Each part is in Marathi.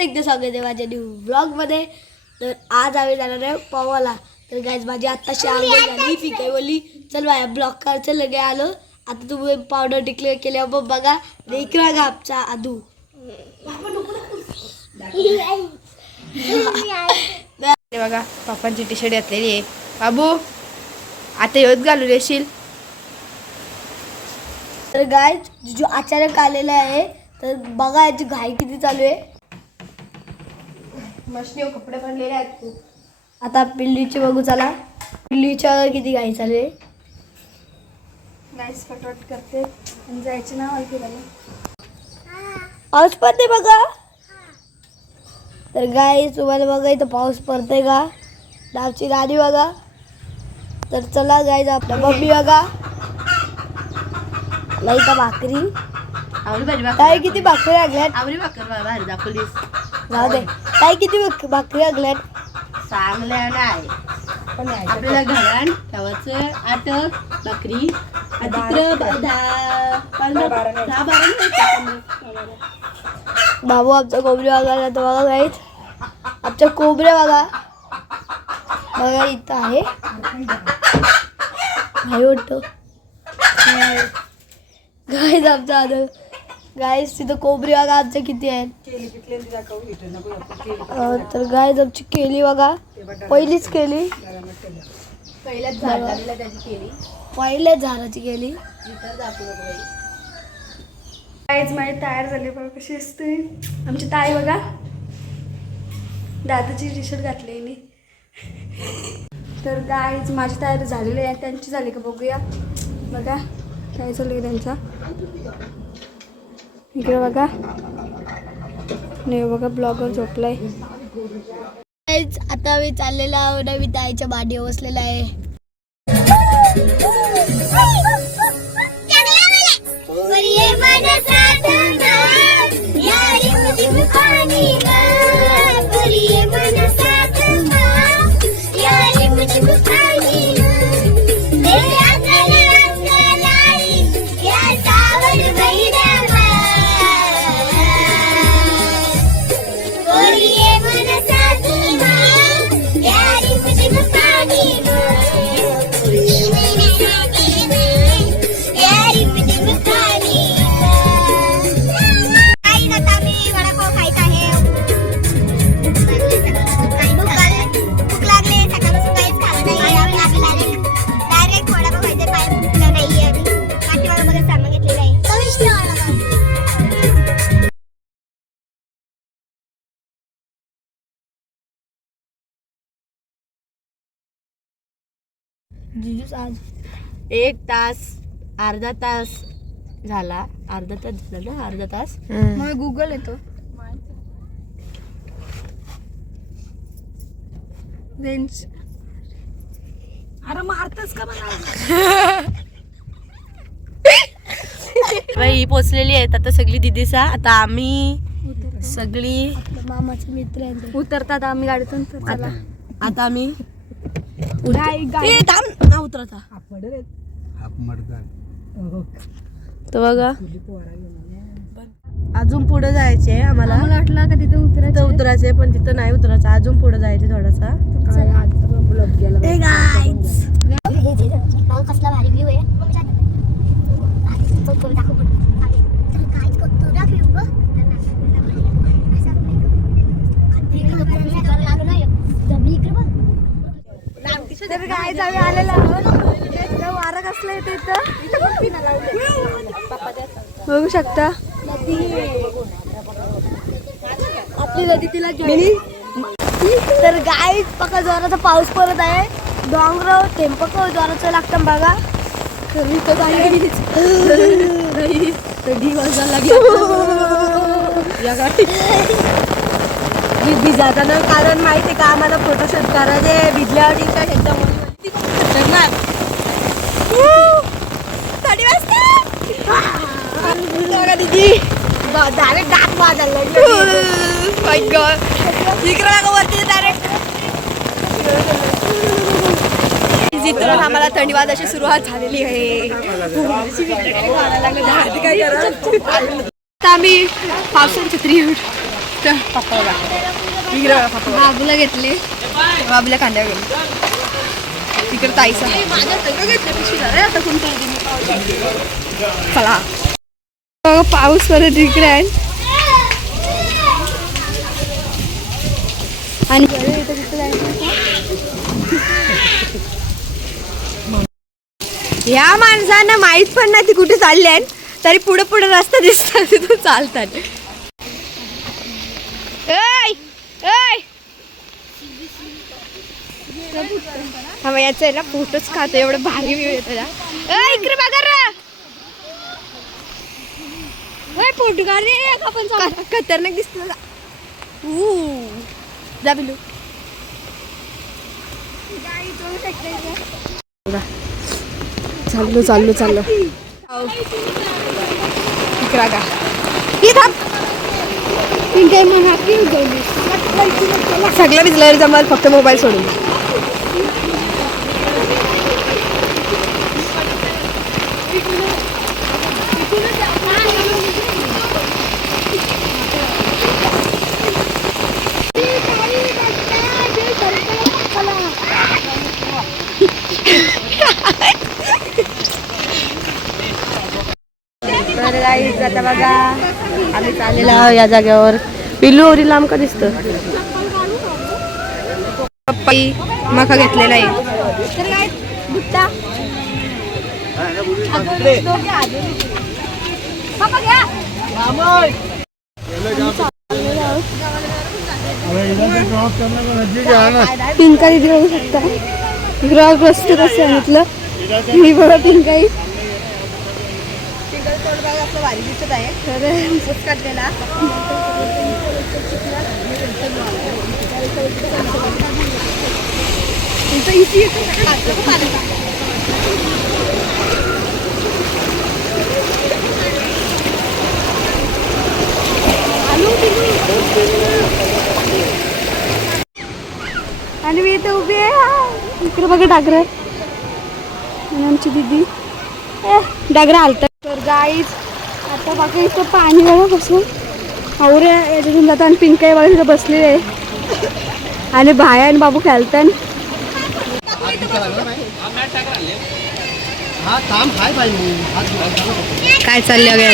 परत एकदा स्वागत आहे माझ्या न्यू व्लॉगमध्ये. तर आज आम्ही जाणार आहे पवाला. तर गाईज माझी आत्ताशी आंघोळ झाली. ती काय बोलली चल बाया ब्लॉग करायचं लगे आलो. आता तुम्ही पावडर डिक्लेअर केल्यावर बघा इकडा का आमचा आदू. बघा पप्पांची टी शर्ट घातलेली आहे. बाबू आता येऊच घालू देशील. तर गाईज जो अचानक आलेला आहे तर बघा याची घाई किती चालू आहे. मशनीवर कपडे भरलेले आहेत खूप. आता पिल्लीची बघू चला. पिल्लीच्या किती घाई चालू आहे. नाईस फटफट करते आणि जायचे ना मला फिरायला. पाऊस पडते बघा. तर गाईज तुम्हाला बघा इथं पाऊस पडतोय का. डावची गाडी बघा. तर चला गाईज आपल्या मम्मी बघा. मला इथं भाकरी आवडी भाजी ताई किती भाकरी लागल्यात. आवडी भाकर भारी दाखवलीस. जाऊ दे ताई किती भाकरी लागल्यात. चांगल्या नाही आपल्याला घरात ठेवायचं 8 भाकरी. बाबू आमचा कोबरी बघायला तर बघा गाईज आमच्या कोबऱ्या बघा. बघा इथं आहे वाटतं गाईज आमचा आदर. गाईज तिथं कोबरी बघा आमच्या किती आहेत. तर गाईज आमची केली बघा. पहिलीच केली पहिल्याच झाडाची केली. काहीच माझी तयार झाली बघा कशी असते आमची ताई बघा. दादाची टी शर्ट घातलेली. तर गाईज माझी तयारी झालेली आहे. त्यांची झाली का बघूया. बघा काय चालू आहे त्यांचा. इकडे बघा नाही बघा ब्लॉगर झोपलाय. आता मी चाललेला आहोत. मी ताईच्या मांडीवर बसलेला आहे. आज 1 तास अर्धा तास झाला. अर्धा तास मग गुगल येतो. अरे मारतच का मला. बाई पोचलेली आहेत आता सगळी दिदीचा. आता आम्ही सगळी मामाचे मित्र आहेत. उतरतात आम्ही गाडीतून. आता आम्ही उतरता तर बघा अजून पुढे जायचंय आम्हाला. वाटलं का तिथे उतरायचंय पण तिथं नाही उतरायचं. अजून पुढे जायचं थोडासा. कसला भारी व्ह्यू आहे. तर काय आम्ही आलेला आहोत. वारा कसला येतो इथं बघू शकता. आपली नदी तिला गेली. तर गाय पका जोराचा पाऊस पडत आहे. डोंगर टेम्पक जोराचं लागतं बघा. भिजाताना कारण माहिती का आम्हाला फोटोशूट करायचे भिजल्यावर दीदी डायरेक्ट डाक वाजायला वरती डायरेक्ट. जिथून आम्हाला थंडी वाजायची सुरुवात झालेली आहे. आम्ही पावसाची छत्री पप्पा बाबूला घेतले, बाबूला कांद्या गेले तिकडे ताईसा चला पाऊस परत इकडे आहे आणि या माणसांना माहित पण नाही ती कुठे चालली आहे तरी पुढे पुढे रस्ता दिसतात तिथून चालतात. हा याचं आहे ना फोटोच खातो एवढं भारी व्ह्यू येतो ना. इकडे बघा रे फोटो काढ खतरनाक दिसतो जा बिलू चाललो चाललो चाललो इकडा का सगळं भिजलं जमाल फक्त मोबाईल सोडून. आता बघा आम्ही चाललेलो आहोत या जागेवर. पिल्लू ओरी लांब का दिसतं. पप्पाई मका घेतलेला आहे. पिंका दिदी बघू शकता ग्रह बसत कसं सांगितलं मी बघा पिंकाई भारी दिसत आहे काढलेला. आणि मी इथे उभी आहे इकडे बघा डागर आणि आमची दिदी डागर हालतात. तर गाईच आता बघा इथं पाणी बघा बसून आवरे याच्यातून जातात आणि पिंकाई बघा तिथं बसलेली आहे आणि भाया आणि बाबू खेळतात. काय चाललंय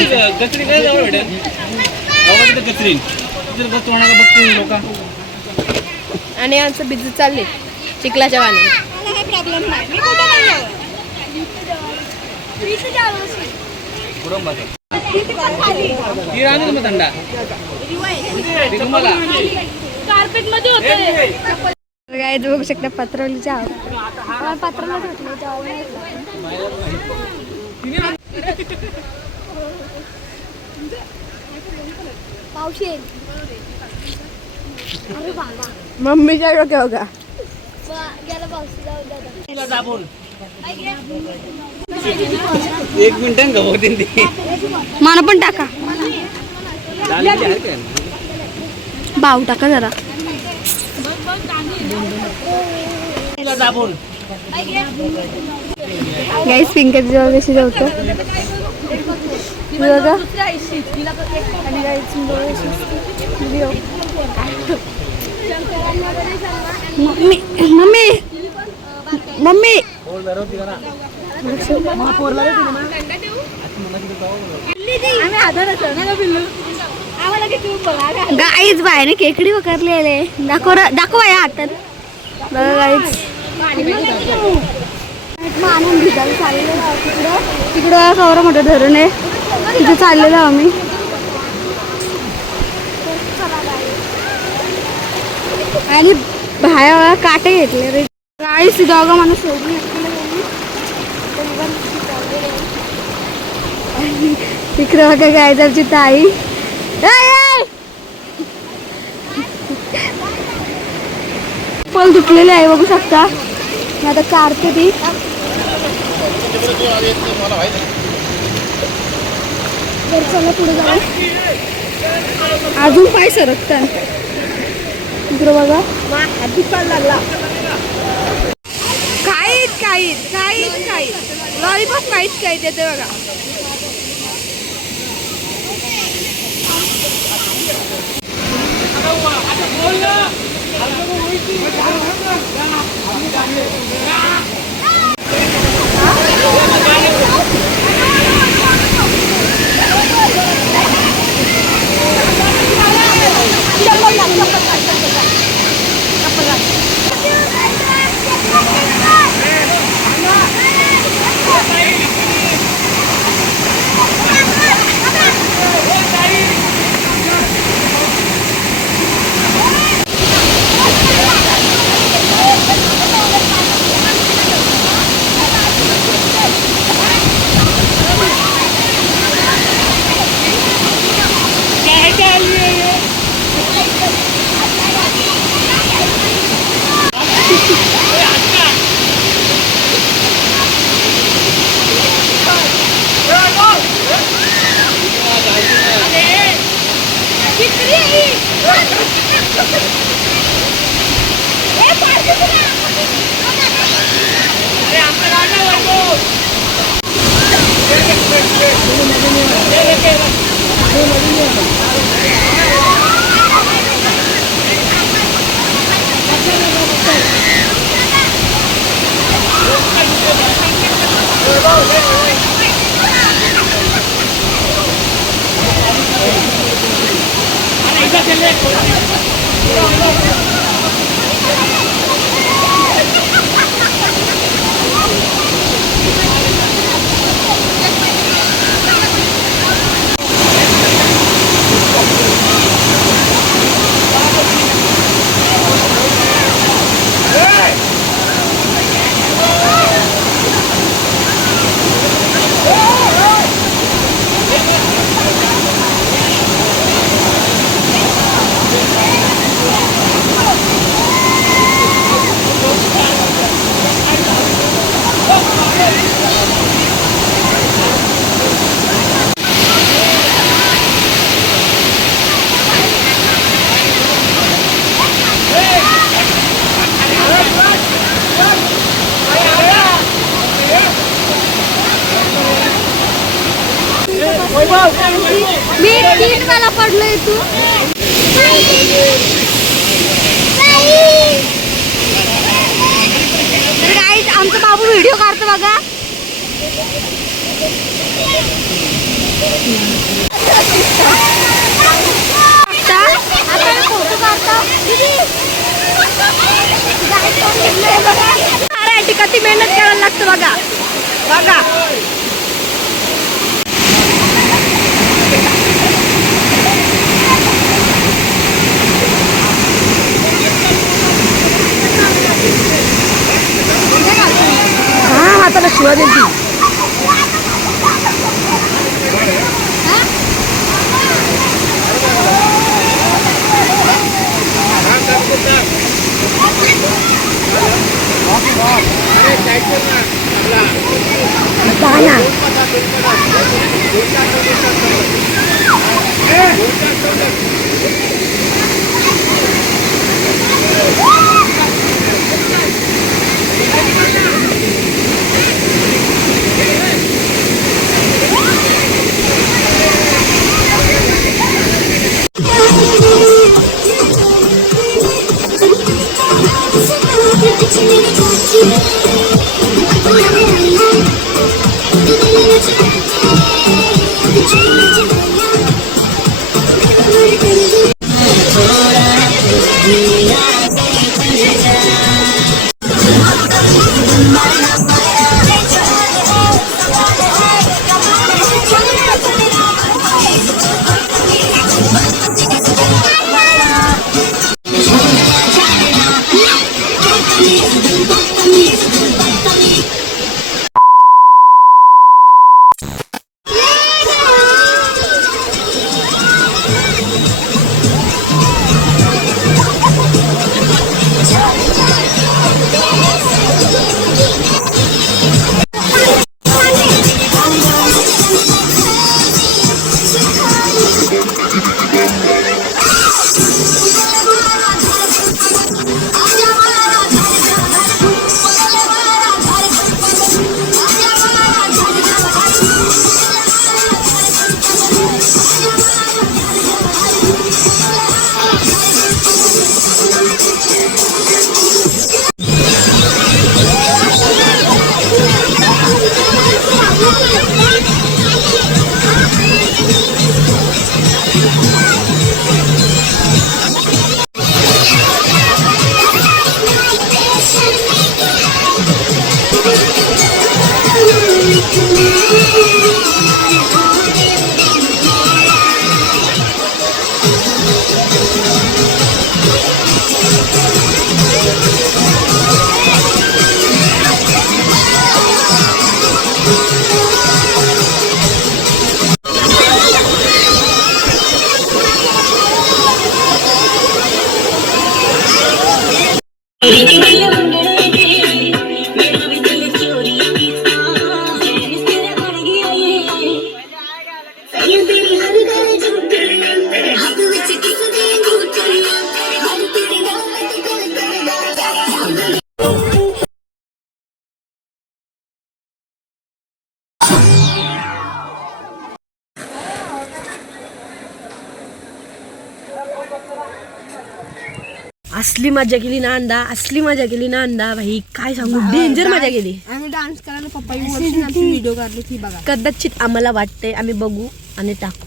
आणि आमचं बिझी चालले चिखलाच्या पाण्याने. प्रॉब्लेम नाही काय बघू शकता पत्रवलीच्या पत्राला मम्मीच्या डोक्या बघा एक मिनिट मला पण टाका भाऊ टाका जरा गाईस पिंकाची जेव्हा कशी जाऊतं बघा आणि मम्मी मम्मी मम्मी गाईच बाय केकडी वकारलेले दाखवा या हातात बघा गाईच आनंद भिजायला चाललेलं तिकडं तिकडं कवरा मोठं धरण आहे तिथे चाललेलो आम्ही. आणि बाहेर काटे घेतले रे गाईच दोघं माणूस सोडून तिकडं बघा गायदारची ताई पल तुटलेले आहे बघू शकता. आता काढते ती चला पुढे जाऊ अजून पाय सरकतात इकडं बघा दुकान लागला काहीच काहीच काहीच काहीच लॉलीपॉप काहीच काहीच येते बघा. मी 3 वेळा पडलोय तू तर गाईज आमचा बाबू व्हिडिओ काढतो बघा. आता फोटो काढतो किती मेहनत करायला लागतं बघा बघा. हाताला शिवा द्यायची. Happy with असली मजा केली ना अंदा, असली मजा केली ना अंदा भाई, काय सांगू, डेंजर मजा केली. आम्ही डान्स करायला पप्पा व्हिडिओ काढली ती बघा. कदाचित आम्हाला वाटतंय आम्ही बघू आणि टाकू.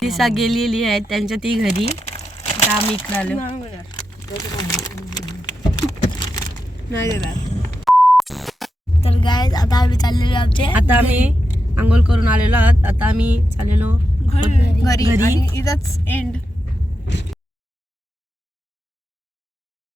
दिसा गेलेली आहे त्यांच्या ती घरी, आता आम्ही इकडे आलो. तर गाय आता आम्ही चाललेलो आमचे, आता आम्ही आंघोळ करून आलेलो आहोत. आता आम्ही चाललेलो घरी. इथंच एंड.